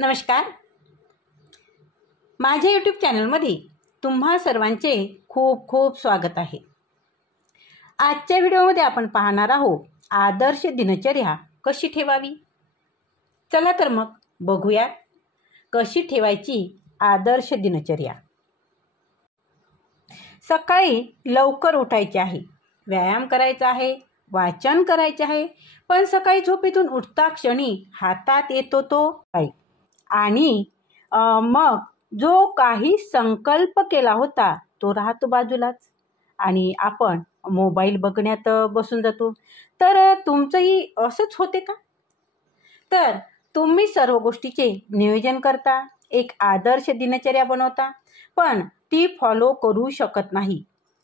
नमस्कार. माझ्या यूट्यूब चॅनलमध्ये तुम्हा सर्वांचे खूप खूप स्वागत आहे. आजच्या व्हिडिओमध्ये आपण पाहणार आहोत आदर्श दिनचर्या कशी ठेवावी. चला तर मग बघूया कशी ठेवायची आदर्श दिनचर्या. सकाळी लवकर उठायचे आहे, व्यायाम करायचा आहे, वाचन करायचे आहे, पण सकाळी झोपेतून उठता क्षणी हातात येतो तो बाईक आणि मग जो काही संकल्प केला होता तो राहतो बाजूलाच आणि आपण मोबाईल बघण्यात बसून जातो. तर तुमचंही असंच होते का? तर तुम्ही सर्व गोष्टीचे नियोजन करता, एक आदर्श दिनचर्या बनवता, पण ती फॉलो करू शकत नाही.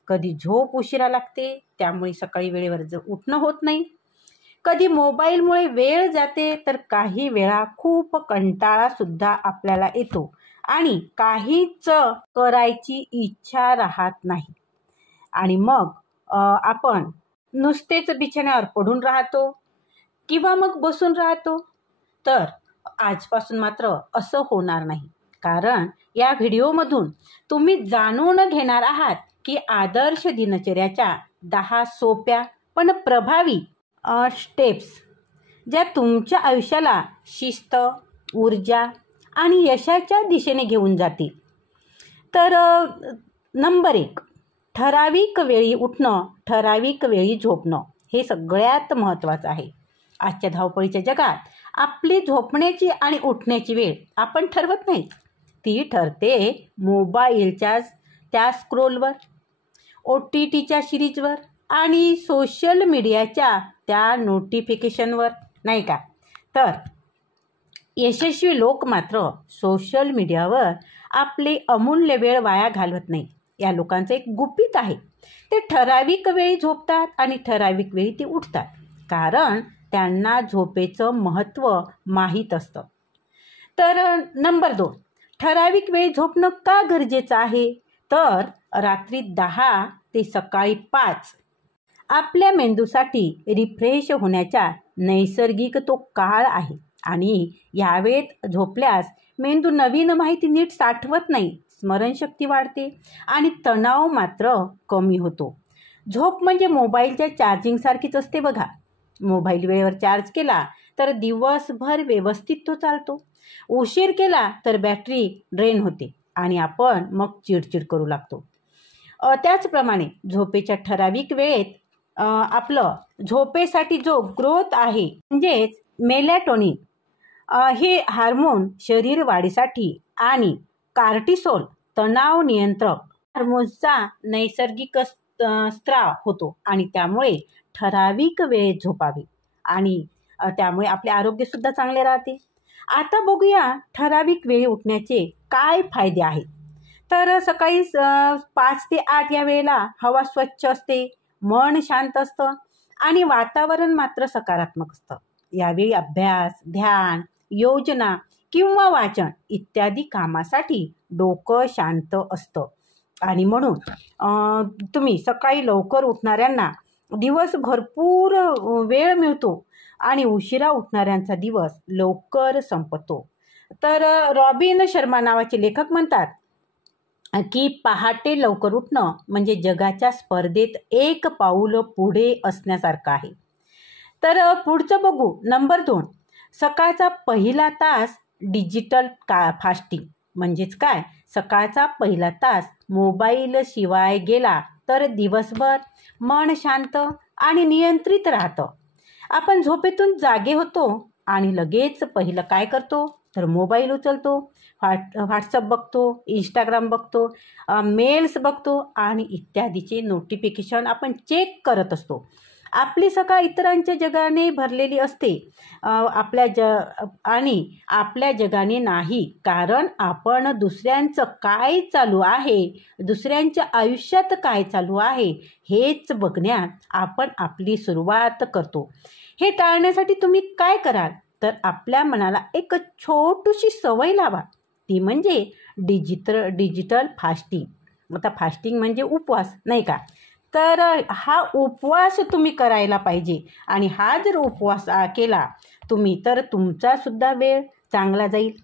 कधी झोप उशिरा लागते, त्यामुळे सकाळी वेळेवर उठणं होत नाही. कधी मोबाईलमुळे वेळ जाते, तर काही वेळा खूप कंटाळासुद्धा आपल्याला येतो आणि काहीच करायची इच्छा राहत नाही आणि मग आपण नुसतेच बिछाण्यावर पडून राहतो किंवा मग बसून राहतो. तर आजपासून मात्र असं होणार नाही, कारण या व्हिडिओमधून तुम्ही जाणून घेणार आहात की आदर्श दिनचर्याच्या 10 सोप्या पण प्रभावी स्टेप्स ज्या तुमच्या आयुष्याला शिस्त, ऊर्जा आणि यशाच्या दिशेने घेऊन जातील. तर नंबर 1, ठराविक वेळी उठणं, ठराविक वेळी झोपणं हे सगळ्यात महत्त्वाचं आहे. आजच्या धावपळीच्या जगात आपली झोपण्याची आणि उठण्याची वेळ आपण ठरवत नाही, ती ठरते मोबाईलच्या त्या स्क्रोलवर, OTTच्या सिरीजवर आणि सोशल मीडियाच्या त्या नोटिफिकेशनवर, नाही का? तर यशस्वी लोक मात्र सोशल मीडियावर आपले अमूल्य वेळ वाया घालवत नाही. या लोकांचं एक गुपित आहे, ते ठराविक वेळी झोपतात आणि ठराविक वेळी ते उठतात, कारण त्यांना झोपेचं महत्त्व माहीत असतं. तर नंबर 2, ठराविक वेळी झोपणं का गरजेचं आहे? तर रात्री 10 ते सकाळी 5 आपल्या मेंदूसाठी रिफ्रेश होण्याचा नैसर्गिक तो काळ आहे आणि यावेळेत झोपल्यास मेंदू नवीन माहिती नीट साठवत नाही, स्मरणशक्ती वाढते आणि तणाव मात्र कमी होतो. झोप म्हणजे मोबाईलच्या चार्जिंगसारखीच असते बघा. मोबाईल वेळेवर चार्ज केला तर दिवसभर व्यवस्थित तो चालतो. उशीर केला तर बॅटरी ड्रेन होते आणि आपण मग चिडचिड करू लागतो. त्याचप्रमाणे झोपेच्या ठराविक वेळेत आपलं झोपेसाठी जो ग्रोथ आहे म्हणजेच मेलॅटोनिन हे हार्मोन शरीर वाढीसाठी आणि कार्टिसोल तणाव नियंत्रक हार्मोन्सचा नैसर्गिक स्त्राव होतो आणि त्यामुळे ठराविक वेळेत झोपावे आणि त्यामुळे आपले आरोग्यसुद्धा चांगले राहते. आता बघूया ठराविक वेळी उठण्याचे काय फायदे आहेत. तर सकाळी 5 ते 8 या वेळेला हवा स्वच्छ असते, मन शांत असतं आणि वातावरण मात्र सकारात्मक असतं. यावेळी अभ्यास, ध्यान, योजना किंवा वाचन इत्यादी कामासाठी डोकं शांत असतं आणि म्हणून तुम्ही सकाळी लवकर उठणाऱ्यांना दिवस भरपूर वेळ मिळतो आणि उशिरा उठणाऱ्यांचा दिवस लवकर संपतो. तर रॉबिन शर्मा नावाचे लेखक म्हणतात की पहाटे लवकर उठणं म्हणजे जगाच्या स्पर्धेत एक पाऊल पुढे असण्यासारखं आहे. तर पुढचं बघू. नंबर 2, सकाळचा पहिला तास डिजिटल फास्टिंग. म्हणजेच काय? सकाळचा पहिला तास मोबाईल शिवाय गेला तर दिवसभर मन शांत आणि नियंत्रित राहतं. आपण झोपेतून जागे होतो आणि लगेच पहिलं काय करतो तर मोबाईल उचलतो, व्हॉट्सअप बघतो, इंस्टाग्राम बघतो, मेल्स बघतो आणि इत्यादीचे नोटिफिकेशन आपण चेक करत असतो. आपली सकाळ इतरांच्या जगाने भरलेली असते, आपल्या जगाने नाही, कारण आपण दुसऱ्यांचं काय चालू आहे, दुसऱ्यांच्या आयुष्यात काय चालू आहे हेच बघण्यात आपण आपली सुरुवात करतो. हे टाळण्यासाठी तुम्ही काय कराल तर आपल्या मनाला एक छोटीशी सवय लावा, ती म्हणजे डिजिटल फास्टिंग. आता फास्टिंग म्हणजे उपवास, नाही का? तर हा उपवास तुम्ही करायला पाहिजे आणि हा जर उपवास केला तुम्ही तर तुमचासुद्धा वेळ चांगला जाईल.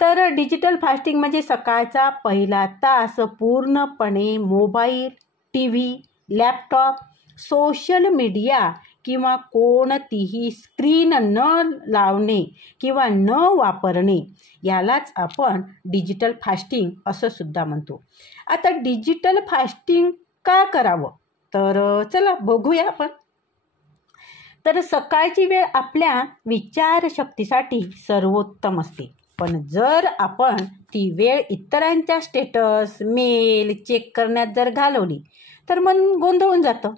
तर डिजिटल फास्टिंग म्हणजे सकाळचा पहिला तास पूर्णपणे mobile, T V, laptop, social media किंवा कोणतीही स्क्रीन न लावणे किंवा न वापरणे, यालाच आपण डिजिटल फास्टिंग असं सुद्धा म्हणतो. आता डिजिटल फास्टिंग का करावं, तर चला बघूया आपण. तर सकाळची वेळ आपल्या विचारशक्तीसाठी सर्वोत्तम असते, पण जर आपण ती वेळ इतरांच्या स्टेटस, मेल चेक करण्यात जर घालवली तर मन गोंधळून जातं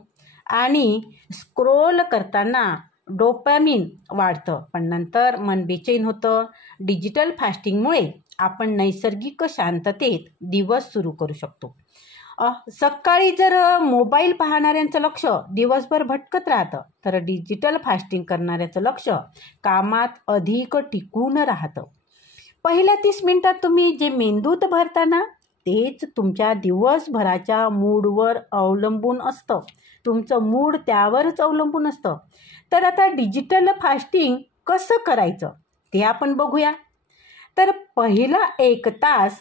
आणि स्क्रोल करताना डोपामिन वाढतं, पण नंतर मन बेचैन होतं. डिजिटल फास्टिंगमुळे आपण नैसर्गिक शांततेत दिवस सुरू करू शकतो. सकाळी जर मोबाईल पाहणाऱ्यांचं लक्ष दिवसभर भटकत राहतं, तर डिजिटल फास्टिंग करणाऱ्याचं लक्ष कामात अधिक टिकून राहतं. पहिल्या 30 मिनिटात तुम्ही जे मेंदूत भरताना तेच तुमच्या दिवसभराच्या मूडवर अवलंबून असतं. तुमचं मूड त्यावरच अवलंबून असतं. तर आता डिजिटल फास्टिंग कसं करायचं ते आपण बघूया. तर पहिला 1 तास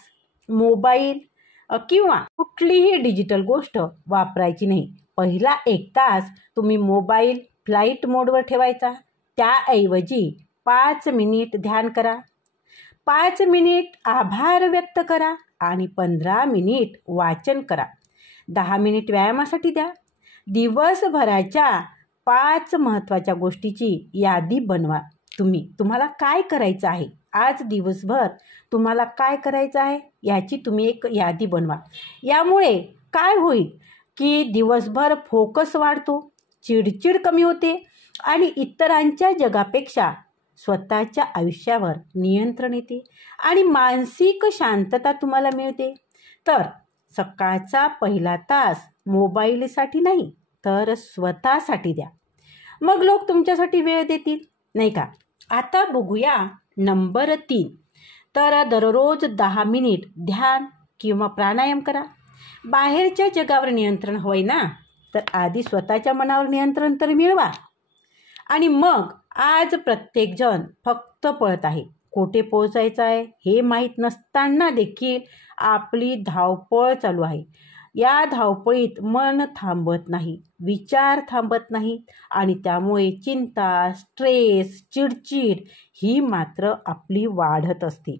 मोबाईल किंवा कुठलीही डिजिटल गोष्ट वापरायची नाही. पहिला 1 तास तुम्ही मोबाईल फ्लाईट मोडवर ठेवायचा. त्याऐवजी 5 मिनिट ध्यान करा, 5 मिनिट आभार व्यक्त करा आणि 15 मिनिट वाचन करा. 10 मिनिट व्यायामासाठी द्या. दिवसभराच्या 5 महत्त्वाच्या गोष्टीची यादी बनवा. तुम्हाला काय करायचं आहे, आज दिवसभर तुम्हाला काय करायचं आहे याची तुम्ही एक यादी बनवा. यामुळे काय होईल की दिवसभर फोकस वाढतो, चिडचिड कमी होते आणि इतरांच्या जगापेक्षा स्वतःच्या आयुष्यावर नियंत्रण येते आणि मानसिक शांतता तुम्हाला मिळते. तर सकाळचा पहिला तास मोबाईलसाठी नाही तर स्वतःसाठी द्या. मग लोक तुमच्यासाठी वेळ देतील, नाही का? आता बघूया नंबर 3. तर दररोज 10 मिनिट ध्यान किंवा प्राणायाम करा. बाहेरच्या जगावर नियंत्रण होय ना, तर आधी स्वतःच्या मनावर नियंत्रण तर मिळवा. आणि मग आज प्रत्येकजण फक्त पळत आहे, कुठे पोहोचायचं आहे हे माहीत नसताना देखील आपली धावपळ चालू आहे. या धावपळीत मन थांबत नाही, विचार थांबत नाही आणि त्यामुळे चिंता, स्ट्रेस, चिडचिड ही मात्र आपली वाढत असते.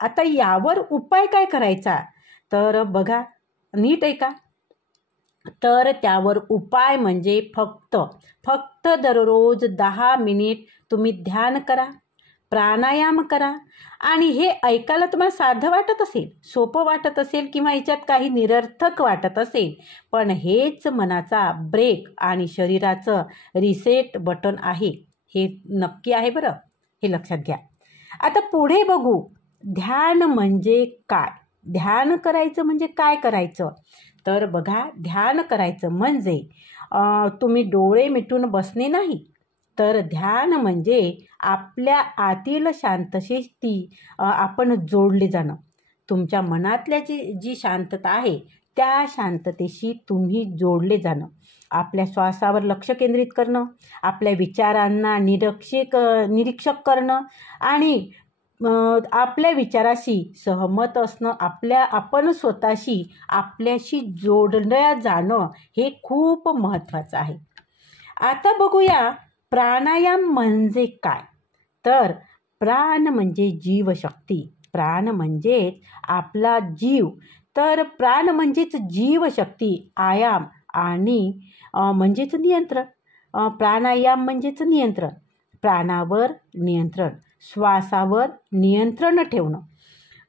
आता यावर उपाय काय करायचा, तर बघा नीट ऐका. तर त्यावर उपाय म्हणजे फक्त दररोज 10 मिनिट तुम्ही ध्यान करा, प्राणायाम करा. आणि हे ऐकायला तुम्हाला साधं वाटत असेल, सोपं वाटत असेल किंवा याच्यात काही निरर्थक वाटत असेल, पण हेच मनाचा ब्रेक आणि शरीराचं रिसेट बटन आहे. हे नक्की आहे बरं, हे लक्षात घ्या. आता पुढे बघू, ध्यान म्हणजे काय, ध्यान करायचं म्हणजे काय करायचं. तर बघा, ध्यान करायचं म्हणजे तुम्ही डोळे मिटून बसणे नाही, तर ध्यान म्हणजे आपल्या आतील शांततेशी आपण जोडले जाणं. तुमच्या मनातल्या जी शांतता आहे त्या शांततेशी तुम्ही जोडले जाणं. आपल्या श्वासावर लक्ष केंद्रित करणं, आपल्या विचारांना निरीक्षक करणं आणि आपल्या विचाराशी सहमत असणं, आपण स्वतःशी आपल्याशी जोडल्या जाणं हे खूप महत्त्वाचं आहे. आता बघूया प्राणायाम म्हणजे काय. तर प्राण म्हणजे जीवशक्ती, प्राण म्हणजेच आपला जीव. तर प्राण म्हणजेच जीवशक्ती, आयाम आणि म्हणजेच नियंत्रण. प्राणायाम म्हणजेच नियंत्रण, प्राणावर नियंत्रण, श्वासावर नियंत्रण ठेवणं.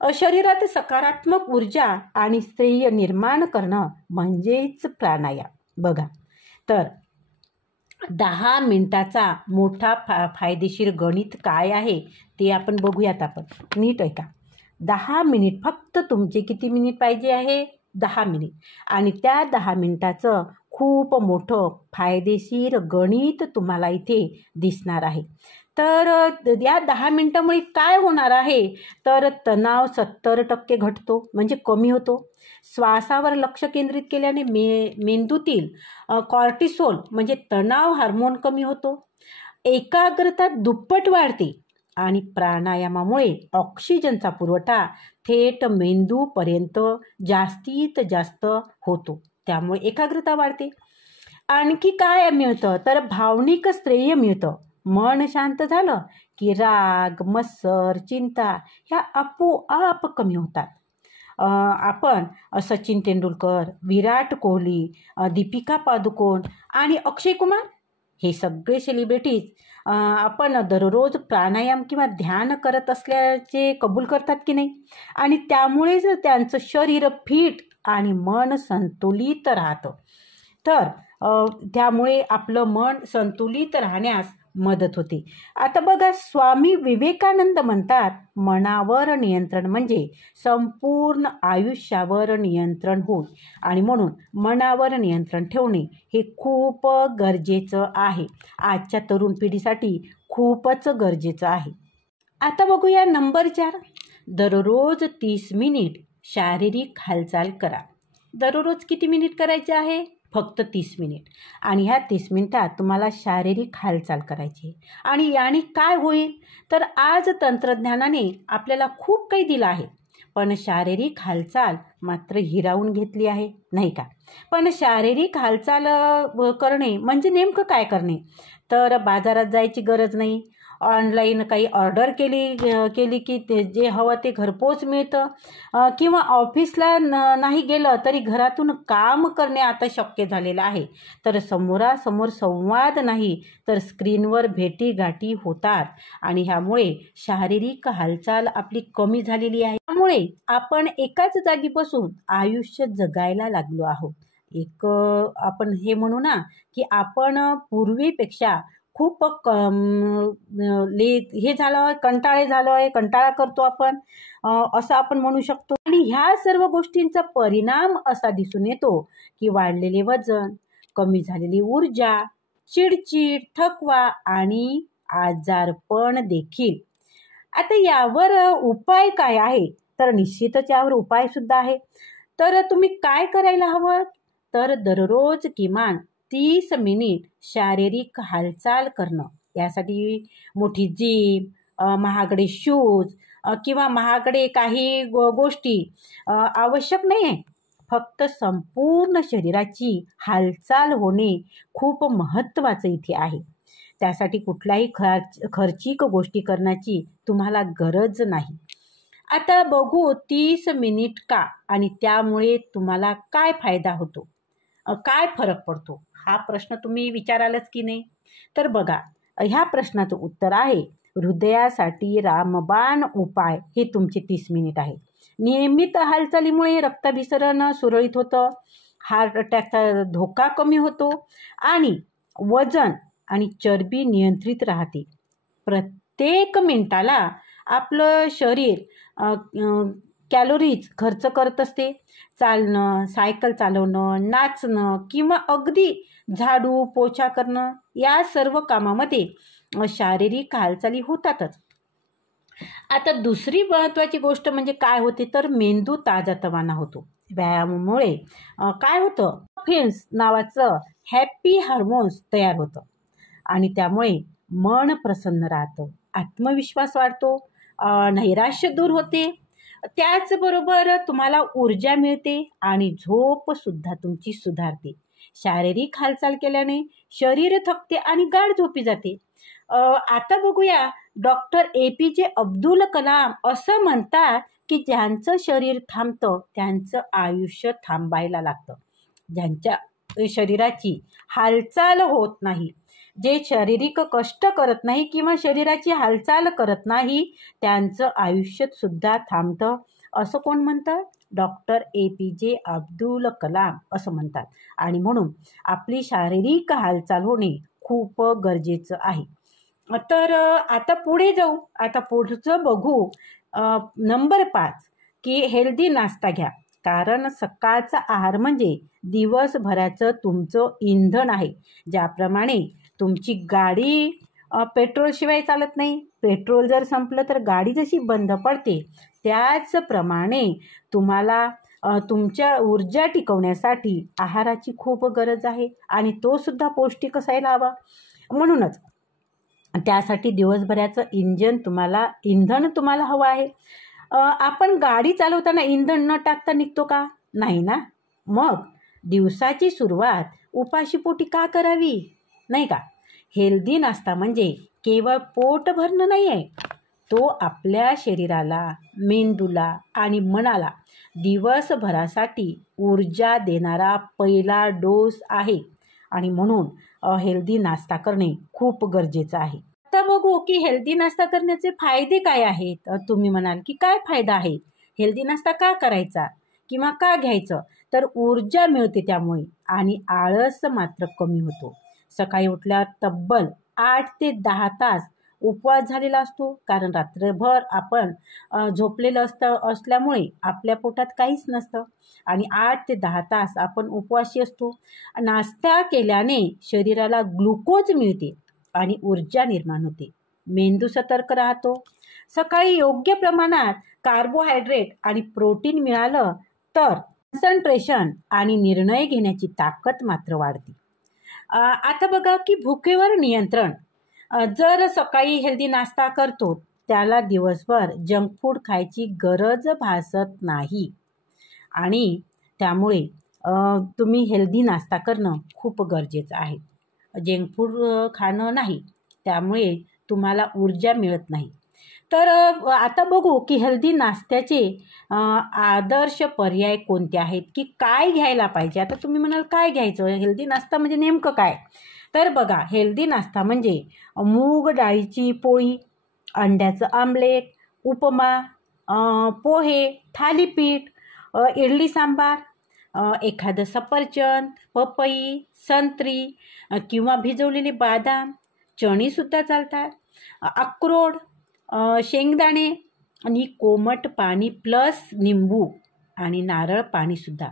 शरीरात सकारात्मक ऊर्जा आणि स्थैर्य निर्माण करणं म्हणजेच प्राणायाम. बघा, तर 10 मिनिटाचा मोठा फायदेशीर गणित काय आहे ते आपण बघूयात. आपण नीट ऐका. 10 मिनिट, फक्त तुमचे किती मिनिट पाहिजे आहे, 10 मिनिट. आणि त्या 10 मिनिटाचं खूप मोठं फायदेशीर गणित तुम्हाला इथे दिसणार आहे. तर या 10 मिनिटामुळे काय होणार आहे, तर तणाव 70% घटतो म्हणजे कमी होतो. श्वासावर लक्ष केंद्रित केल्याने मेंदूतील कॉर्टिसोल म्हणजे तणाव हार्मोन कमी होतो. एकाग्रता दुप्पट वाढते आणि प्राणायामामुळे ऑक्सिजनचा पुरवठा थेट मेंदूपर्यंत जास्तीत जास्त होतो, त्यामुळे एकाग्रता वाढते. आणखी काय मिळतं तर भावनिक श्रेय मिळतं. मन शांत झालं की राग, मत्सर, चिंता ह्या आपोआप कमी होतात. आपण सचिन तेंडुलकर, विराट कोहली, दीपिका पादुकोण आणि अक्षय कुमार हे सगळे सेलिब्रिटीज आपण दररोज प्राणायाम किंवा ध्यान करत असल्याचे कबूल करतात की नाही. आणि त्यामुळेच त्यांचं शरीर फिट आणि मन संतुलित राहतं. तर त्यामुळे आपलं मन संतुलित राहण्यास मदत होते. आता बघा, स्वामी विवेकानंद म्हणतात, मनावर नियंत्रण म्हणजे संपूर्ण आयुष्यावर नियंत्रण होय. आणि म्हणून मनावर नियंत्रण ठेवणे हे खूप गरजेचं आहे. आजच्या तरुण पिढीसाठी खूपच गरजेचं आहे. आता बघूया नंबर 4, दररोज 30 मिनिट शारीरिक हालचाल करा. दररोज किती मिनिट करायचे आहे? फक्त 30 मिनिट. आणि ह्या 30 मिनिटात तुम्हाला शारीरिक हालचाल करायची. आणि याने काय होईल तर आज तंत्रज्ञानाने आपल्याला खूप काही दिलं आहे, पण शारीरिक हालचाल मात्र हिरावून घेतली आहे, नाही का? पण शारीरिक हालचाल करणे म्हणजे नेमकं काय करणे? तर बाजारात जायची गरज नाही. ऑनलाईन काही ऑर्डर केली की ते जे हवं ते घरपोच मिळतं. किंवा ऑफिसला नाही गेलं तरी घरातून काम करणे आता शक्य झालेलं आहे. तर समोरासमोर संवाद नाही तर स्क्रीनवर भेटीगाठी होतात. आणि ह्यामुळे शारीरिक हालचाल आपली कमी झालेली आहे. त्यामुळे आपण एकाच जागी बसून आयुष्य जगायला लागलो आहोत. आपण हे म्हणू ना की आपण पूर्वीपेक्षा खूप हे झालं, कंटाळा करतो आपण, असं आपण म्हणू शकतो. आणि ह्या सर्व गोष्टींचा परिणाम असा दिसून येतो की वाढलेले वजन, कमी झालेली ऊर्जा, चिडचिड, थकवा आणि आजारपण देखील. आता यावर उपाय काय आहे तर निश्चितच यावर उपाय सुद्धा आहे. तर तुम्ही काय करायला हवं तर दररोज किमान 30 मिनिट शारीरिक हालचाल करणं. यासाठी मोठी जिम, महागडे शूज किंवा महागडे काही गोष्टी आवश्यक नाही आहे. फक्त संपूर्ण शरीराची हालचाल होणे खूप महत्त्वाचं इथे आहे. त्यासाठी कुठल्याही खर्चिक गोष्टी करण्याची तुम्हाला गरज नाही. आता बघू 30 मिनिट का आणि त्यामुळे तुम्हाला काय फायदा होतो, काय फरक पडतो, हा प्रश्न तुम्ही विचारालच की नाही. तर बघा, ह्या प्रश्नाचं उत्तर आहे हृदयासाठी रामबाण उपाय हे तुमचे 30 मिनिट आहे. नियमित हालचालीमुळे रक्ताभिसरण सुरळीत होतं, हार्ट अटॅकचा धोका कमी होतो आणि वजन आणि चरबी नियंत्रित राहते. प्रत्येक मिनिटाला आपलं शरीर कॅलोरीज खर्च करत असते. चालणं, सायकल चालवणं, नाचणं किंवा अगदी झाडू पोछा करणं या सर्व कामामध्ये शारीरिक हालचाली होतातच. आता दुसरी महत्त्वाची गोष्ट म्हणजे काय होते तर मेंदू ताजातवाना होतो. व्यायामामुळे काय होतं, फिन्स नावाचं हॅपी हार्मोन्स तयार होतं आणि त्यामुळे मन प्रसन्न राहतं, आत्मविश्वास वाढतो, नैराश्य दूर होते. त्याचबरोबर तुम्हाला ऊर्जा मिळते आणि झोपसुद्धा तुमची सुधारते. शारीरिक हालचाल केल्याने शरीर थकते आणि गाढ झोपी जाते. आता बघूया, डॉक्टर APJ अब्दुल कलाम असं म्हणतात की ज्यांचं शरीर थांबतं त्यांचं आयुष्य थांबायला लागतं. ज्यांच्या शरीराची हालचाल होत नाही, जे शारीरिक कष्ट करत नाही किंवा शरीराची हालचाल करत नाही त्यांचं आयुष्य सुद्धा थांबतं. असं कोण म्हणतं? डॉक्टर APJ अब्दुल कलाम असं म्हणतात. आणि म्हणून आपली शारीरिक हालचाल होणे खूप गरजेचं आहे. तर आता पुढे जाऊ. आता पुढचं बघू नंबर 5 की हेल्दी नाश्ता घ्या. कारण सकाळचा आहार म्हणजे दिवसभराचं तुमचं इंधन आहे. ज्याप्रमाणे तुमची गाडी पेट्रोलशिवाय चालत नाही, पेट्रोल जर संपलं तर गाडी जशी बंद पडते, त्याचप्रमाणे तुम्हाला तुमच्या ऊर्जा टिकवण्यासाठी आहाराची खूप गरज आहे आणि तो सुद्धा पौष्टिक असायला हवा. म्हणूनच त्यासाठी दिवसभराचं इंधन तुम्हाला हवं आहे. आपण गाडी चालवताना इंधन न टाकता निघतो का? नाही ना. मग दिवसाची सुरुवात उपाशीपोटी का करावी, नाही का? हेल्दी नाश्ता म्हणजे केवळ पोट भरणं नाही आहे, तो आपल्या शरीराला, मेंदूला आणि मनाला दिवसभरासाठी ऊर्जा देणारा पहिला डोस आहे. आणि म्हणून हेल्दी नाश्ता करणे खूप गरजेचं आहे. आता बघू की हेल्दी नाश्ता करण्याचे फायदे काय आहेत. तुम्ही म्हणाल की काय फायदा आहे, हेल्दी नाश्ता का करायचा किंवा का घ्यायचं? तर ऊर्जा मिळते त्यामुळे आणि आळस मात्र कमी होतो. सकाळी उठल्यावर तब्बल 8 ते 10 तास उपवास झालेला असतो, कारण रात्रभर आपण झोपलेलं असल्यामुळे आपल्या पोटात काहीच नसतं आणि 8 ते 10 तास आपण उपवासी असतो. नाश्ता केल्याने शरीराला ग्लुकोज मिळते आणि ऊर्जा निर्माण होते. मेंदू सतर्क राहतो. सकाळी योग्य प्रमाणात कार्बोहायड्रेट आणि प्रोटीन मिळालं तर कॉन्सन्ट्रेशन आणि निर्णय घेण्याची ताकद मात्र वाढते. आता बघा की भुकेवर नियंत्रण. जर सकाळी हेल्दी नाश्ता करतो त्याला दिवसभर जंक फूड खायची गरज भासत नाही आणि त्यामुळे तुम्ही हेल्दी नाश्ता करणं खूप गरजेचं आहे. जंक फूड खाणं नाही, त्यामुळे तुम्हाला ऊर्जा मिळत नाही. तर आता बघू की हेल्दी नाश्त्याचे आदर्श पर्याय कोणते आहेत, की काय घ्यायला पाहिजे. आता तुम्ही म्हणाल काय घ्यायचं, हेल्दी नाश्ता म्हणजे नेमकं काय? तर बघा, हेल्दी नाश्ता म्हणजे मूग डाळीची पोळी, अंड्याचं आमलेट, उपमा, पोहे, थालीपीठ, इडली सांबार, एखादं सफरचंद, पपई, संत्री किंवा भिजवलेले बादाम, चणीसुद्धा चालतात, अक्रोड, शेंगदाणे आणि कोमट पाणी प्लस निंबू आणि नारळ पाणीसुद्धा.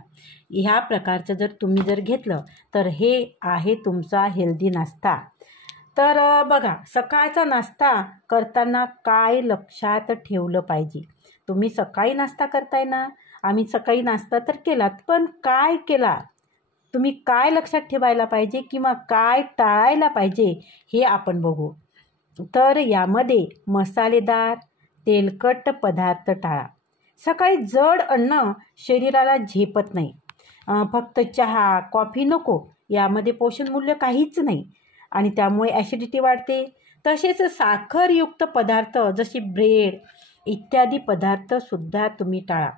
ह्या प्रकारचं जर तुम्ही घेतलं तर हे आहे तुमचा हेल्दी नाश्ता. तर बघा, सकाळचा नाश्ता करताना काय लक्षात ठेवलं पाहिजे. तुम्ही सकाळी नाश्ता करताय ना, आम्ही सकाळी नाश्ता तर केलात, पण काय केला, तुम्ही काय लक्षात ठेवायला पाहिजे किंवा काय टाळायला पाहिजे हे आपण बघू. तर यामध्ये मसालेदार तेलकट पदार्थ टाळा. सकाळी जड अन्न शरीराला झेपत नाही. फक्त चहा कॉफी नको, यामध्ये पोषण मूल्य काहीच नाही आणि त्यामुळे ॲसिडिटी वाढते. तसेच साखरयुक्त पदार्थ जसे ब्रेड इत्यादी पदार्थसुद्धा तुम्ही टाळा.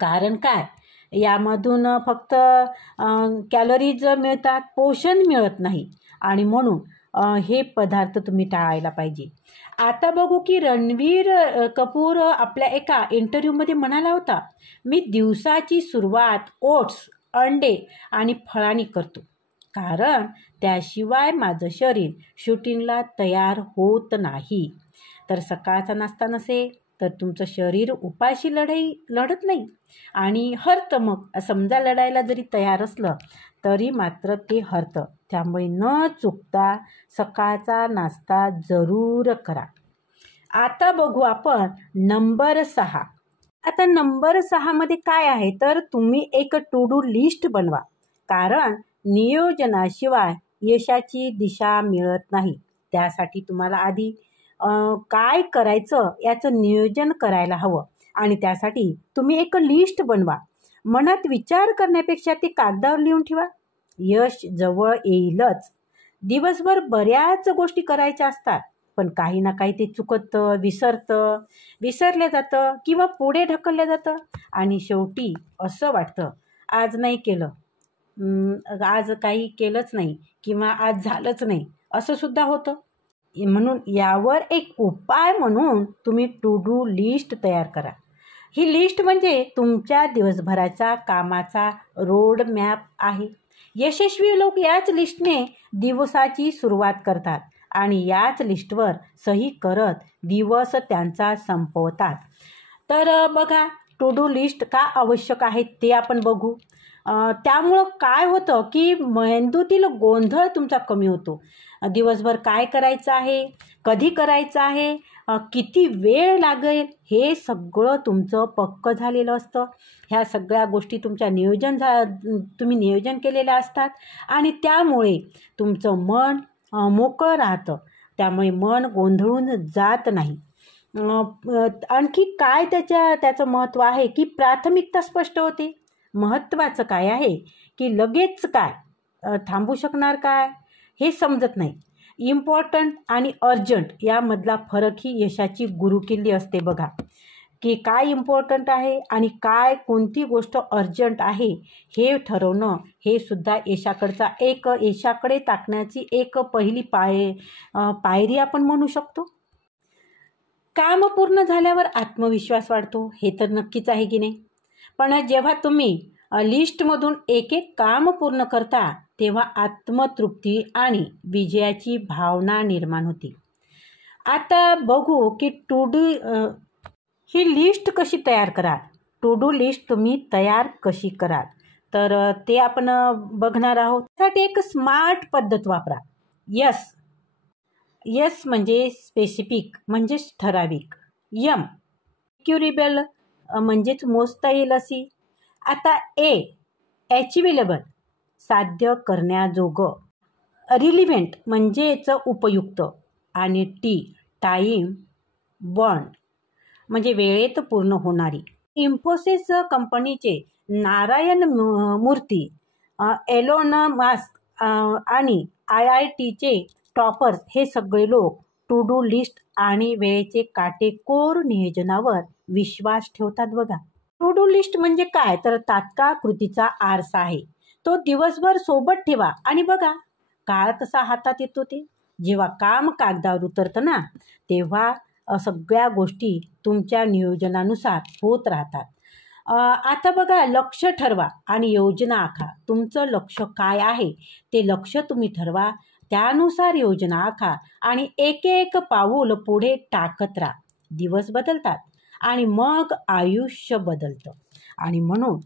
कारण काय, यामधून फक्त कॅलरीज मिळतात, पोषण मिळत नाही आणि म्हणून हे पदार्थ तुम्ही टाळायला पाहिजे. आता बघू की रणवीर कपूर आपल्या एका इंटरव्ह्यूमध्ये म्हणाला होता, मी दिवसाची सुरुवात ओट्स, अंडे आणि फळांनी करतो, कारण त्याशिवाय माझं शरीर शूटिंगला तयार होत नाही. तर सकाळचा नाश्ता नसेल तर तुमचं शरीर उपाशी लढत नाही आणि हरतं. मग समजा लढायला जरी तयार असलं तरी मात्र ते हरतं. त्यामुळे न चुकता सकाळचा नाश्ता जरूर करा. आता बघू आपण नंबर 6. आता नंबर 6मध्ये काय आहे, तर तुम्ही एक टू डू लिस्ट बनवा, कारण नियोजनाशिवाय यशाची दिशा मिळत नाही. त्यासाठी तुम्हाला आधी काय करायचं याचं नियोजन करायला हवं आणि त्यासाठी तुम्ही एक लिस्ट बनवा. मनात विचार करण्यापेक्षा ते कागदावर लिहून ठेवा. यश जवळ येईलच. दिवसभर बऱ्याच गोष्टी करायच्या असतात, पण काही ना काही ते चुकतं, विसरलं जातं किंवा पुढे ढकललं जातं आणि शेवटी असं वाटतं आज नाही केलं, आज काही केलंच नाही किंवा आज झालंच नाही, असं सुद्धा होतं. म्हणून यावर एक उपाय म्हणून तुम्ही टू डू लिस्ट तयार करा. ही लिस्ट म्हणजे तुमच्या दिवसभराच्या कामाचा रोड मॅप आहे. यशस्वी लोक याच लिस्टने दिवसाची सुरुवात करतात आणि याच लिस्टवर सही करत दिवस त्यांचा संपवतात. तर बघा, टू डू लिस्ट का आवश्यक आहे ते आपण बघू. त्यामुळं काय होतं की मेंदूतील गोंधळ तुमचा कमी होतो. दिवसभर काय करायचं आहे, कधी करायचं आहे, किती वेळ लागेल हे सगळं तुमचं पक्कं झालेलं असतं. ह्या सगळ्या गोष्टी तुमच्या तुम्ही नियोजन केलेल्या असतात आणि त्यामुळे तुमचं मन मोकळं राहतं. त्यामुळे मन गोंधळून जात नाही. आणखी काय त्याचं महत्त्व आहे की प्राथमिकता स्पष्ट होते. महत्त्वाचं काय आहे की लगेच काय थांबू शकणार काय हे समजत नाही. इम्पॉर्टंट आणि अर्जंट यामधला फरक ही यशाची गुरुकिल्ली असते बघा, की काय इम्पॉर्टंट आहे आणि काय कोणती गोष्ट अर्जंट आहे हे ठरवणं हे सुद्धा यशाकडे टाकण्याची एक पहिली पायरी आपण म्हणू शकतो. काम पूर्ण झाल्यावर आत्मविश्वास वाढतो हे तर नक्कीच आहे की नाही. पण जेव्हा तुम्ही लिस्टमधून एक काम पूर्ण करता तेव्हा आत्मतृप्ती आणि विजयाची भावना निर्माण होते. आता बघू की ही लिस्ट कशी तयार कराल. टू डू लिस्ट तुम्ही तयार कशी कराल तर ते आपण बघणार आहोत. त्यासाठी एक स्मार्ट पद्धत वापरा. यस म्हणजे स्पेसिफिक म्हणजेच ठराविक. एम क्युरेबल म्हणजेच मोजता येईल अशी. आता अचिव्हेलेबल साध्य करण्याजोगं. रिलिव्हेंट म्हणजेच उपयुक्त. आणि टाईम बॉन्ड म्हणजे वेळेत पूर्ण होणारी. इन्फोसिस कंपनीचे नारायण मूर्ती, एलोन मस्क आणि IITचे टॉपर्स हे सगळे लोक टू डू लिस्ट आणि वेळेचे काटेकोर नियोजनावर विश्वास ठेवतात बघा. टू डू लिस्ट म्हणजे काय तर तात्काळ कृतीचा आरसा आहे. तो दिवसभर सोबत ठेवा आणि बघा काळ कसा हातात येतो ते. जेव्हा काम कागदावर उतरतं ना तेव्हा सगळ्या गोष्टी तुमच्या नियोजनानुसार होत राहतात. आता बघा लक्ष ठरवा आणि योजना आखा. तुमचं लक्ष काय आहे ते लक्ष तुम्ही ठरवा, त्यानुसार योजना आखा आणि एक पाऊल पुढे टाकत राहा. दिवस बदलतात आणि मग आयुष्य बदलतं आणि म्हणून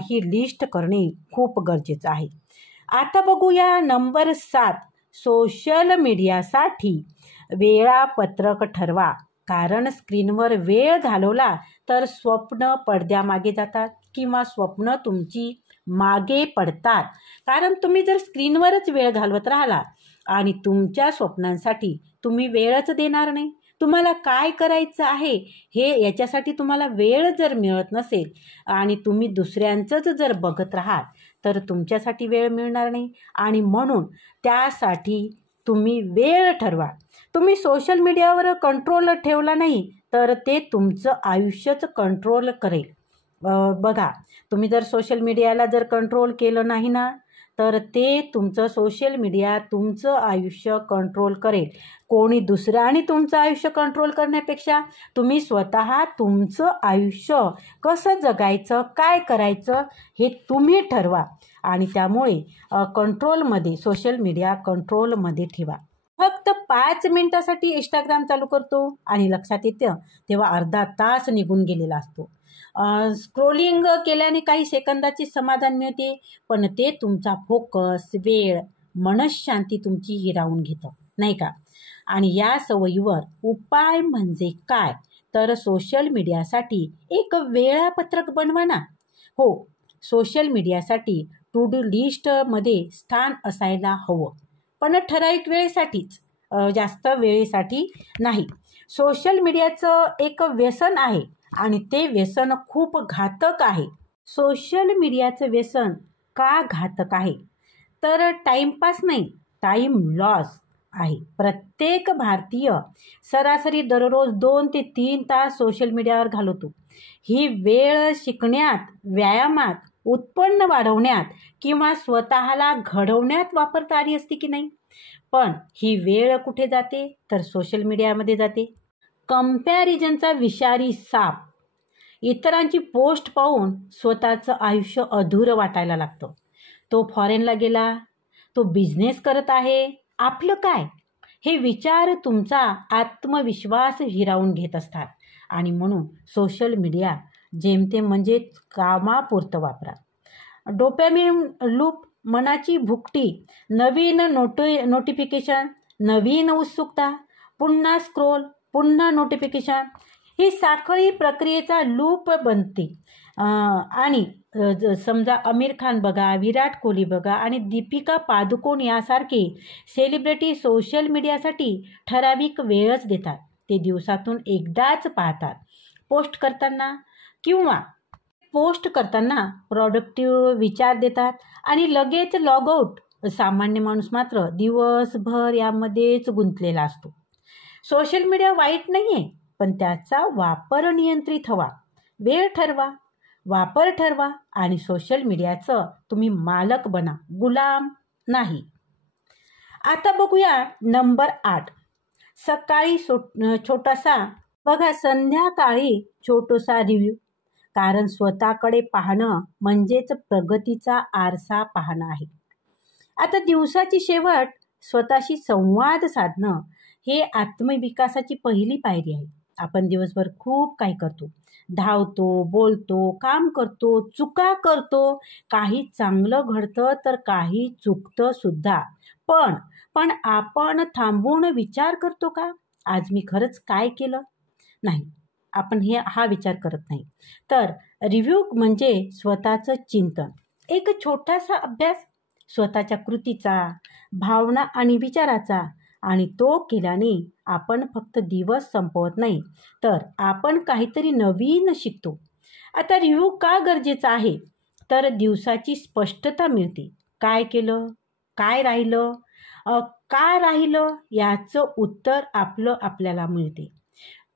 ही लिस्ट करणे खूप गरजेचं आहे. आता बघूया नंबर 7. सोशल मीडियासाठी वेळापत्रक ठरवा. कारण स्क्रीनवर वेळ घालवला तर स्वप्न पडद्यामागे जातात किंवा स्वप्न तुमची मागे पडतात. कारण तुम्ही जर स्क्रीनवरच वेळ घालवत राहिला आणि तुमच्या स्वप्नांसाठी तुम्ही वेळच देणार नाही, तुम्हाला काय करायचं आहे हे याच्यासाठी तुम्हाला वेळ जर मिळत नसेल आणि तुम्ही दुसऱ्यांचंच जर बघत राहाल तर तुमच्यासाठी वेळ मिळणार नाही. आणि म्हणून त्यासाठी तुम्ही वेळ ठरवा. तुम्ही सोशल मीडियावर कंट्रोल ठेवला नाही तर ते तुमचं आयुष्यच कंट्रोल करेल. बघा तुम्ही जर सोशल मीडियाला जर कंट्रोल केलं नाही ना तर ते सोशल मीडिया तुमचं आयुष्य कंट्रोल करेल. कोणी दुसऱ्याने तुमचं आयुष्य कंट्रोल करण्यापेक्षा तुम्ही स्वतः तुमचं आयुष्य कसं जगायचं, काय करायचं हे तुम्ही ठरवा आणि त्यामुळे सोशल मीडिया कंट्रोलमध्ये ठेवा. फक्त 5 मिनिटासाठी इंस्टाग्राम चालू करतो आणि लक्षात येतं तेव्हा अर्धा तास निघून गेलेला असतो. स्क्रोलिंग केल्याने काही सेकंदाचे समाधान मिळते पण ते तुमचा फोकस, वेळ, मनःशांती तुमची हिरावून घेतं नाही का. आणि या सवयीवर उपाय म्हणजे काय तर सोशल मीडियासाठी एक वेळापत्रक बनवा ना. हो, सोशल मीडियासाठी टू डू लिस्टमध्ये स्थान असायला हवं पण ठराविक वेळेसाठीच, जास्त वेळेसाठी नाही. सोशल मीडियाचं एक व्यसन आहे आणि ते व्यसन खूप घातक आहे. सोशल मीडियाचं व्यसन का घातक आहे तर टाईमपास नाही, टाईम लॉस आहे. प्रत्येक भारतीय सरासरी दररोज 2 ते 3 तास सोशल मीडियावर घालवतो. ही वेळ शिकण्यात, व्यायामात, उत्पन्न वाढवण्यात किंवा स्वतःला घडवण्यात वापरता आली असती की नाही. पण ही वेळ कुठे जाते तर सोशल मीडियामध्ये जाते. कंपॅरिझनचा विषारी साप. इतरांची पोस्ट पाहून स्वतःचं आयुष्य अधुरं वाटायला लागतं. तो फॉरेनला गेला, तो बिझनेस करत आहे, आपलं काय, हे विचार तुमचा आत्मविश्वास हिरावून घेत असतात. आणि म्हणून सोशल मीडिया जेमतेम म्हणजे कामापुरतं वापरा. डोपॅमिन लूप, मनाची भुकटी, नवीन नोटिफिकेशन, नवीन उत्सुकता, पुन्हा स्क्रोल, पुन्हा नोटिफिकेशन, ही साखळी प्रक्रियेचा लूप बनते. आणि समजा आमिर खान बघा, विराट कोहली बघा आणि दीपिका पादुकोण यासारखे सेलिब्रिटी सोशल मीडियासाठी ठराविक वेळच देतात. ते दिवसातून एकदाच पाहतात. पोस्ट करताना प्रोडक्टिव्ह विचार देतात आणि लगेच लॉग आउट. सामान्य माणूस मात्र दिवसभर यामध्येच गुंतलेला असतो. सोशल मीडिया वाईट नाही आहे, पण त्याचा वापर नियंत्रित हवा. वेळ ठरवा, वापर ठरवा आणि सोशल मीडियाचं तुम्ही मालक बना, गुलाम नाही. आता बघूया नंबर 8. सकाळी छोटासा बघा, संध्याकाळी छोटासा रिव्ह्यू. कारण स्वतःकडे पाहणं म्हणजेच प्रगतीचा आरसा पाहणं आहे. आता दिवसाची शेवट स्वतःशी संवाद साधणं हे आत्मविकासाची पहिली पायरी आहे. आपण दिवसभर खूप काही करतो, धावतो, बोलतो, काम करतो, चुका करतो. काही चांगलं घडतं तर काही चुकतं सुद्धा. पण आपण थांबून विचार करतो का, आज मी खरंच काय केलं? नाही, आपण हा विचार करत नाही. तर रिव्ह्यू म्हणजे स्वतःचं चिंतन, एक छोटासा अभ्यास स्वतःच्या कृतीचा, भावना आणि विचाराचा. आणि तो केल्याने आपण फक्त दिवस संपवत नाही, तर आपण काहीतरी नवीन शिकतो. आता रिव्ह्यू का गरजेचा आहे? तर दिवसाची स्पष्टता मिळते. काय केलं, काय राहिलं, का राहिलं याचं उत्तर आपल्याला मिळते.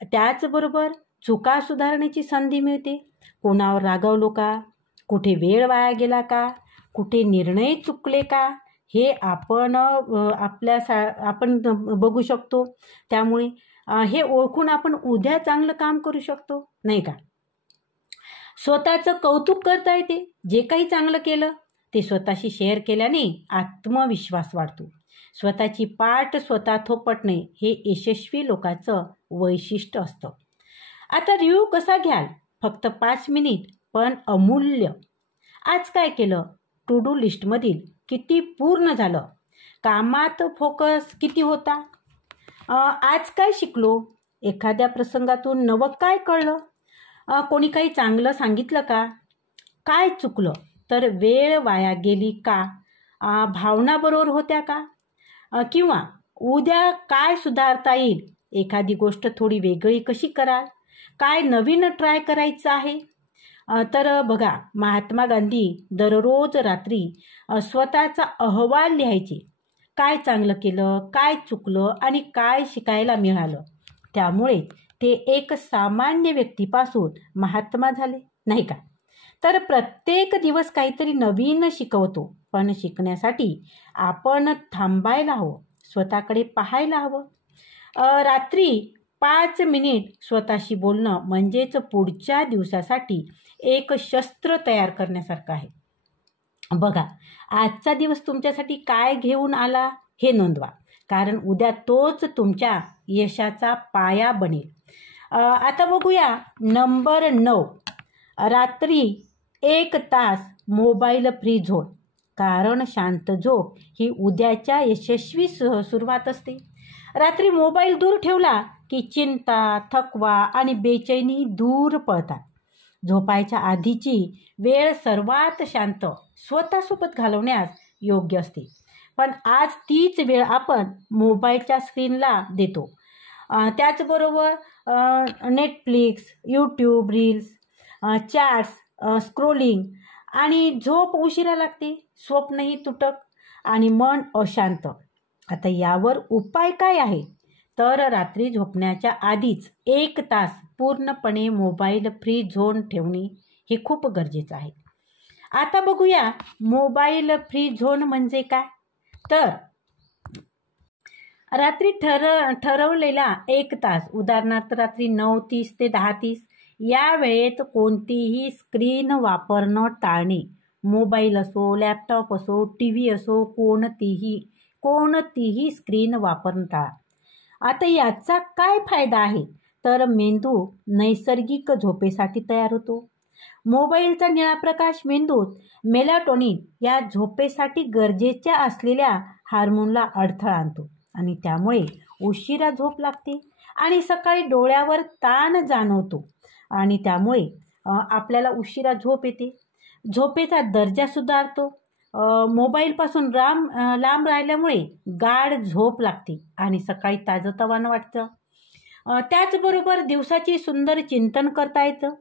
त्याचबरोबर चुका सुधारण्याची संधी मिळते. कोणावर रागावलो का, कुठे वेळ वाया गेला का, कुठे निर्णय चुकले का, हे आपण बघू शकतो. त्यामुळे हे ओळखून आपण उद्या चांगलं काम करू शकतो, नाही का? स्वतःचं कौतुक करता येते. जे काही चांगलं केलं ते स्वतःशी शेअर केल्याने आत्मविश्वास वाढतो. स्वतःची पाठ स्वतः थोपटणे हे यशस्वी लोकांचं वैशिष्ट्य असतं. आता रिव्ह्यू कसा घ्याल? फक्त 5 मिनिट पण अमूल्य. आज काय केलं, टू डू लिस्टमधील किती पूर्ण झालं, कामात फोकस किती होता, आज काय शिकलो, एखाद्या प्रसंगातून नवं काय कळलं, कोणी काही चांगलं सांगितलं का, काय चुकलं तर वेळ वाया गेली का, भावना बरोबर होत्या का, किंवा उद्या काय सुधारता येईल, एखादी गोष्ट थोडी वेगळी कशी कराल, काय नवीन ट्राय करायचं आहे. तर बघा, महात्मा गांधी दररोज रात्री स्वतःचा अहवाल लिहायचे. काय चांगलं केलं, काय चुकलं आणि काय शिकायला मिळालं. त्यामुळे ते एक सामान्य व्यक्तीपासून महात्मा झाले, नाही का? तर प्रत्येक दिवस काहीतरी नवीन शिकवतो, पण शिकण्यासाठी आपण थांबायला हवं, स्वतःकडे पाहायला हवं. रात्री 5 मिनिट स्वतःशी बोलणं म्हणजेच पुढच्या दिवसासाठी एक शस्त्र तयार करण्यासारखं आहे. बघा, आजचा दिवस तुमच्यासाठी काय घेऊन आला हे नोंदवा, कारण उद्या तोच तुमच्या यशाचा पाया बनेल. आता बघूया नंबर 9. रात्री 1 तास मोबाईल फ्री झोन. कारण शांत झोप ही उद्याच्या यशस्वी सुरुवात असते. रात्री मोबाईल दूर ठेवला की चिंता, थकवा आणि बेचैनी दूर पळतात. झोपायच्या आधीची वेळ सर्वात शांत स्वतःसोबत घालवण्यास योग्य असते. पण आज तीच वेळ आपण मोबाईलच्या स्क्रीनला देतो. त्याचबरोबर Netflix, YouTube reels, chats, scrolling आणि झोप उशिरा लागते, स्वप्नही तुटक आणि मन अशांत. आता यावर उपाय काय आहे? तर रात्री झोपण्याच्या आधीच 1 तास पूर्णपणे मोबाईल फ्री झोन ठेवणे हे खूप गरजेचं आहे. आता बघूया मोबाईल फ्री झोन म्हणजे काय. तर रात्री ठरवलेला 1 तास, उदाहरणार्थ रात्री 9:30 ते 10:30 या वेळेत कोणतीही स्क्रीन वापरणं टाळणे. मोबाईल असो, लॅपटॉप असो, TV असो, कोणतीही स्क्रीन वापरणं टाळा. आता याचा काय फायदा आहे? तर मेंदू नैसर्गिक झोपेसाठी तयार होतो. मोबाईलचा निळा प्रकाश मेंदूत मेलाटोनिन या झोपेसाठी गरजेच्या असलेल्या हार्मोनला अडथळा आणतो आणि त्यामुळे उशिरा झोप लागते आणि सकाळी डोळ्यावर ताण जाणवतो आणि त्यामुळे आपल्याला उशिरा झोप येते. झोपेचा दर्जा सुधारतो. मोबाईलपासून लांब राहिल्यामुळे गाढ झोप लागते आणि सकाळी ताजंतवानं वाटतं. त्याचबरोबर दिवसाची सुंदर चिंतन करता येतं.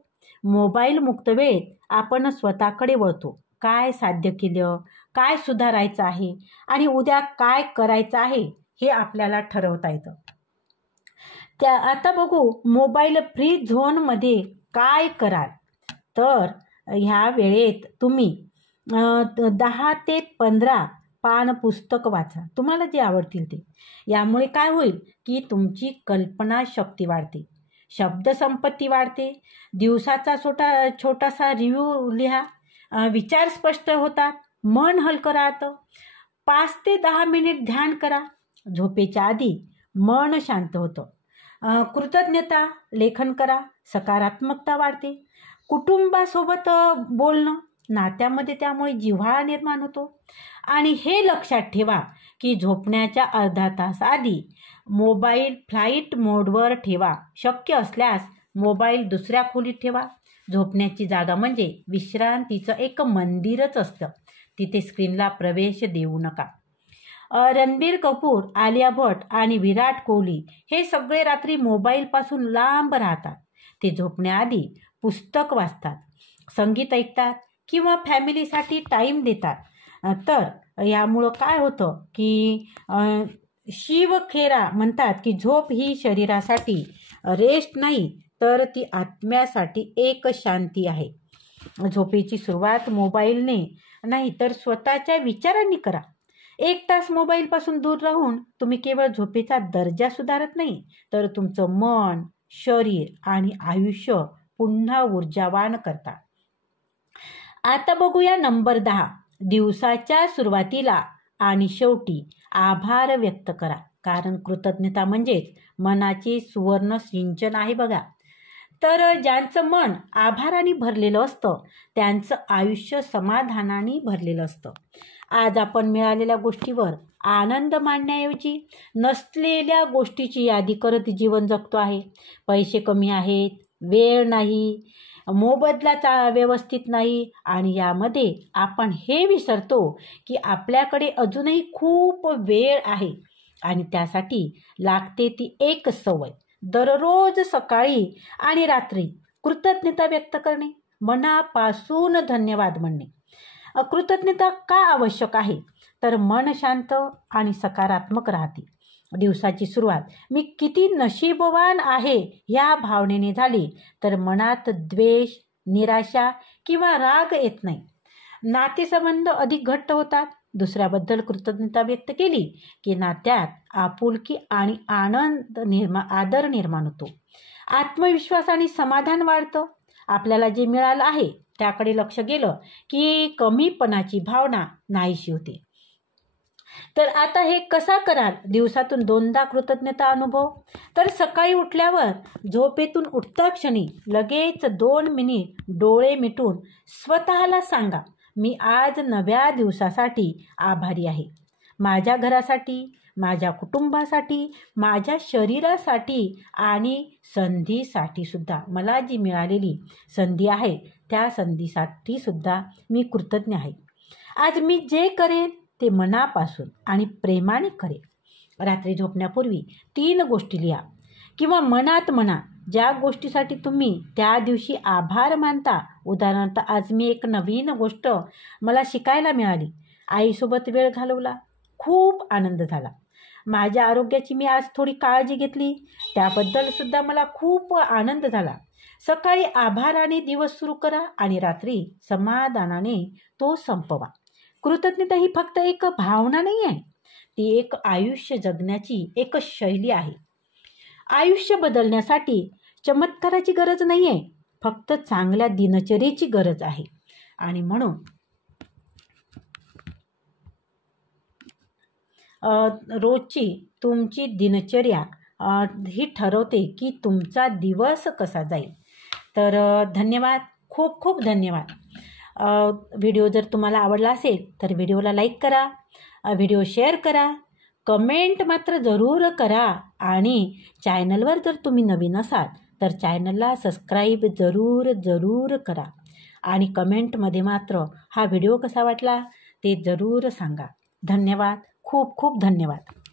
मोबाईल मुक्त वेळेत आपण स्वतःकडे वळतो. काय साध्य केलं, काय सुधारायचं आहे आणि उद्या काय करायचं आहे हे आपल्याला ठरवता येतं. आता बघू मोबाईल फ्री झोनमध्ये काय कराल. तर ह्या वेळेत तुम्ही 10 ते 15 पान पुस्तक वाचा, तुम्हाला जे आवडतील ते. यामुळे काय होईल की तुमची कल्पनाशक्ती वाढते, शब्दसंपत्ती वाढते. दिवसाचा छोटासा रिव्ह्यू लिहा. विचार स्पष्ट होतात, मन हलकं राहतं. 5 ते 10 मिनिट ध्यान करा. झोपेच्या आधी मन शांत होतं. कृतज्ञता लेखन करा, सकारात्मकता वाढते. कुटुंबासोबत बोलणं, नात्यामध्ये त्यामुळे जिव्हाळा निर्माण होतो. आणि हे लक्षात ठेवा की झोपण्याच्या अर्धा तास आधी मोबाईल फ्लाईट मोडवर ठेवा. शक्य असल्यास मोबाईल दुसऱ्या खोलीत ठेवा. झोपण्याची जागा म्हणजे विश्रांतीचं एक मंदिरच असतं, तिथे स्क्रीनला प्रवेश देऊ नका. रणबीर कपूर, आलिया भट आणि विराट कोहली हे सगळे रात्री मोबाईलपासून लांब राहतात. ते झोपण्याआधी पुस्तक वाचतात, संगीत ऐकतात किंवा फॅमिलीसाठी टाईम देतात. तर यामुळं काय होतं की शिव खेरा म्हणतात की झोप ही शरीरासाठी रेस्ट नाही, तर ती आत्म्यासाठी एक शांती आहे. झोपेची सुरुवात मोबाईलने नाही तर स्वतःच्या विचारांनी करा. 1 तास मोबाईलपासून दूर राहून तुम्ही केवळ झोपेचा दर्जा सुधारत नाही, तर तुमचं मन, शरीर आणि आयुष्य पुन्हा ऊर्जावान करता. आता बघूया नंबर 10. दिवसाच्या सुरुवातीला आणि शेवटी आभार व्यक्त करा, कारण कृतज्ञता म्हणजेच मनाचे सुवर्ण सिंचन आहे बघा. तर ज्यांचं मन आभाराने भरलेलं असतं त्यांचं आयुष्य समाधानाने भरलेलं असतं. आज आपण मिळालेल्या गोष्टीवर आनंद मानण्याऐवजी नसलेल्या गोष्टीची यादी करत जीवन जगतो आहे. पैसे कमी आहेत, वेळ नाही, मोबदला व्यवस्थित नाही आणि यामध्ये आपण हे विसरतो की आपल्याकडे अजूनही खूप वेळ आहे आणि त्यासाठी लागते ती एक सवय. दररोज सकाळी आणि रात्री कृतज्ञता व्यक्त करणे, मनापासून धन्यवाद म्हणणे. कृतज्ञता का आवश्यक आहे, तर मन शांत आणि सकारात्मक राहते. दिवसाची सुरुवात मी किती नशीबवान आहे ह्या भावनेने झाली तर मनात द्वेष, निराशा किंवा राग येत नाही. नातेसंबंध अधिक घट्ट होतात. दुसऱ्याबद्दल कृतज्ञता व्यक्त केली की नात्यात आपुलकी आणि आदर निर्माण होतो. आत्मविश्वास आणि समाधान वाढतं. आपल्याला जे मिळालं आहे त्याकडे लक्ष गेलं की कमीपणाची भावना नाहीशी होते. तर आता हे कसा कराल? दिवसातून 2दा कृतज्ञता अनुभव. तर सकाळी उठल्यावर झोपेतून उठता क्षणी लगेच 2 मिनिट डोळे मिटून स्वतःला सांगा, मी आज नव्या दिवसासाठी आभारी आहे. माझ्या घरासाठी, माझ्या कुटुंबासाठी, माझ्या शरीरासाठी आणि संधीसाठी सुद्धा. मला जी मिळालेली संधी आहे त्या संधीसाठी सुद्धा मी कृतज्ञ आहे. आज मी जे करेन ते मनापासून आणि प्रेमाने करेन. रात्री झोपण्यापूर्वी 3 गोष्टी लिहा किंवा मनात म्हणा ज्या गोष्टीसाठी तुम्ही त्या दिवशी आभार मानता. उदाहरणार्थ, आज मी एक नवीन गोष्ट मला शिकायला मिळाली, आईसोबत वेळ घालवला, खूप आनंद झाला. माझ्या आरोग्याची मी आज थोडी काळजी घेतली, त्याबद्दल सुद्धा मला खूप आनंद झाला. सकाळी आभाराने दिवस सुरू करा आणि रात्री समाधानाने तो संपवा. कृतज्ञता ही फक्त एक भावना नाही आहे, ती एक आयुष्य जगण्याची एक शैली आहे. आयुष्य बदलण्यासाठी चमत्काराची गरज नाही आहे, फक्त चांगल्या दिनचर्येची गरज आहे. आणि म्हणून रोजची तुमची दिनचर्या ही ठरवते की तुमचा दिवस कसा जाईल. तर धन्यवाद, खूप खूप धन्यवाद. व्हिडिओ जर तुम्हाला आवडला असेल तर व्हिडिओला लाईक करा, व्हिडिओ शेअर करा. कमेंट मात्र जरूर करा आणि चॅनलवर जर तुम्ही नवीन असाल तर चॅनलला सबस्क्राईब जरूर करा आणि कमेंटमध्ये मात्र हा व्हिडिओ कसा वाटला ते जरूर सांगा. धन्यवाद. खूप खूप धन्यवाद.